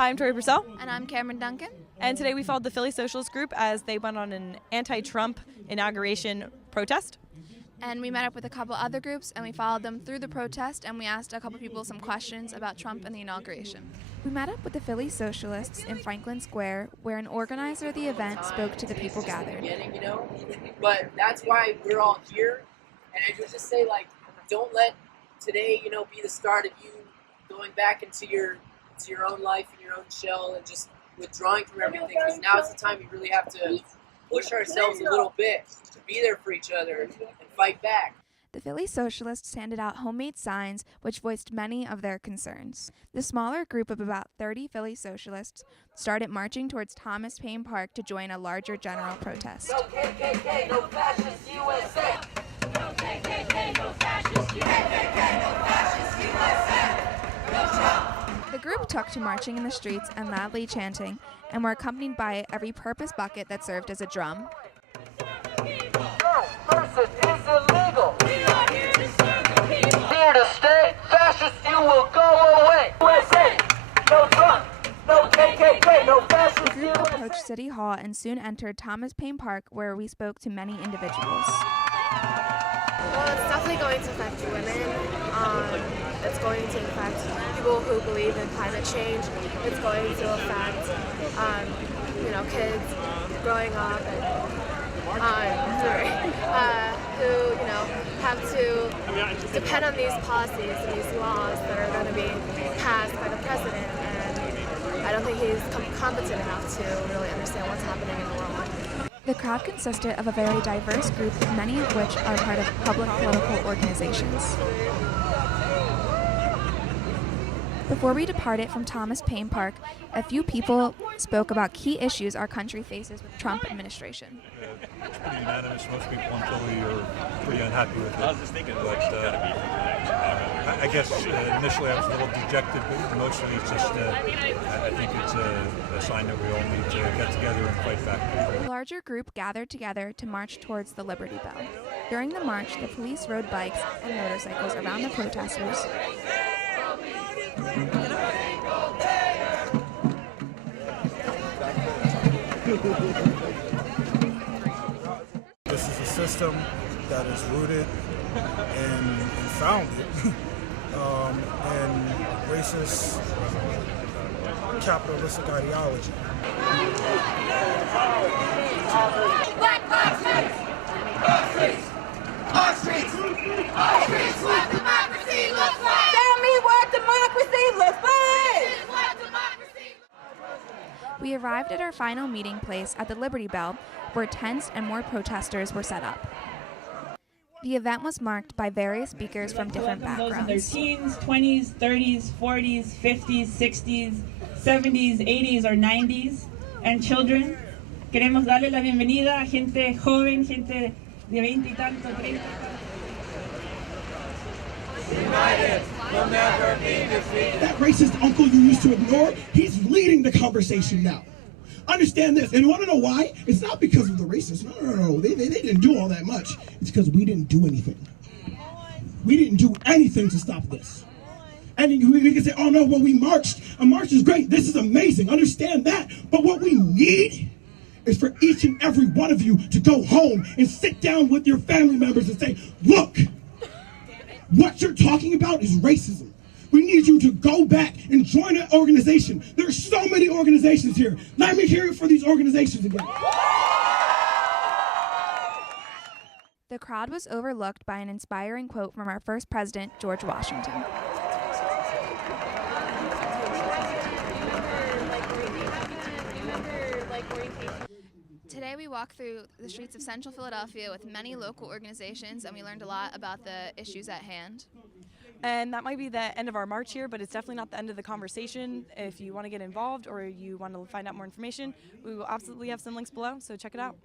Hi, I'm Tori Purcell. And I'm Cameron Duncan. And today we followed the Philly Socialist Group as they went on an anti-Trump inauguration protest. And we met up with a couple other groups and we followed them through the protest and we asked a couple people some questions about Trump and the inauguration. We met up with the Philly Socialists in Franklin Square, where an organizer of the event spoke to the people gathered. But that's why we're all here. And I would just say, don't let today, be the start of you going back into your own life and your own shell and just withdrawing from everything. Because now is the time we really have to push ourselves a little bit to be there for each other and fight back. The Philly Socialists handed out homemade signs which voiced many of their concerns. The smaller group of about 30 Philly Socialists started marching towards Thomas Paine Park to join a larger general protest. No KKK, no fascist USA! No KKK, no fascist USA! KKK, no fascist USA! No Trump! The group took to marching in the streets and loudly chanting, and were accompanied by a repurposed bucket that served as a drum. Fascist is illegal! We are here to serve the people! Here to stay! Fascist, you will go away! USA! No Trump! No KKK! No fascist! The group approached City Hall and soon entered Thomas Paine Park, where we spoke to many individuals. Well, it's definitely going to affect women. It's going to affect people who believe in climate change. It's going to affect, kids growing up and who, have to depend on these policies and these laws that are going to be passed by the president. And I don't think he's competent enough to really understand what's happening in the world. The crowd consisted of a very diverse group, many of which are part of public political organizations. Before we departed from Thomas Paine Park, a few people spoke about key issues our country faces with the Trump administration. It's pretty unanimous. Most people in Philly are pretty unhappy with it. I was just thinking, I guess initially I was a little dejected, but mostly it's just, I think it's a sign that we all need to get together and fight back. A larger group gathered together to march towards the Liberty Bell. During the march, the police rode bikes and motorcycles around the protesters. This is a system that is rooted and founded in racist, capitalistic ideology. Black Lives Matter! Our streets! Our streets! Our streets! What democracy looks like! Tell me what democracy looks like! This is what democracy looks like! We arrived at our final meeting place at the Liberty Bell, where tents and more protesters were set up. The event was marked by various speakers from different backgrounds. Those in their teens, 20s, 30s, 40s, 50s, 60s, 70s, 80s, or 90s, and children. Queremos darle la bienvenida a gente joven, gente de 20 y tanto, 30. United will never be defeated. That racist uncle you used to ignore, he's leading the conversation now. Understand this, and you want to know why? It's not because of the racists. No. They didn't do all that much. It's because we didn't do anything. We didn't do anything to stop this. And we can say, oh no, well we marched. A march is great. This is amazing. Understand that. But what we need is for each and every one of you to go home and sit down with your family members and say, look, what you're talking about is racism. We need you to go back and join an organization. There are so many organizations here. Let me hear it for these organizations again. The crowd was overlooked by an inspiring quote from our first president, George Washington. Today we walked through the streets of central Philadelphia with many local organizations, and we learned a lot about the issues at hand. And that might be the end of our march here, but it's definitely not the end of the conversation. If you want to get involved or you want to find out more information, we will absolutely have some links below, so check it out.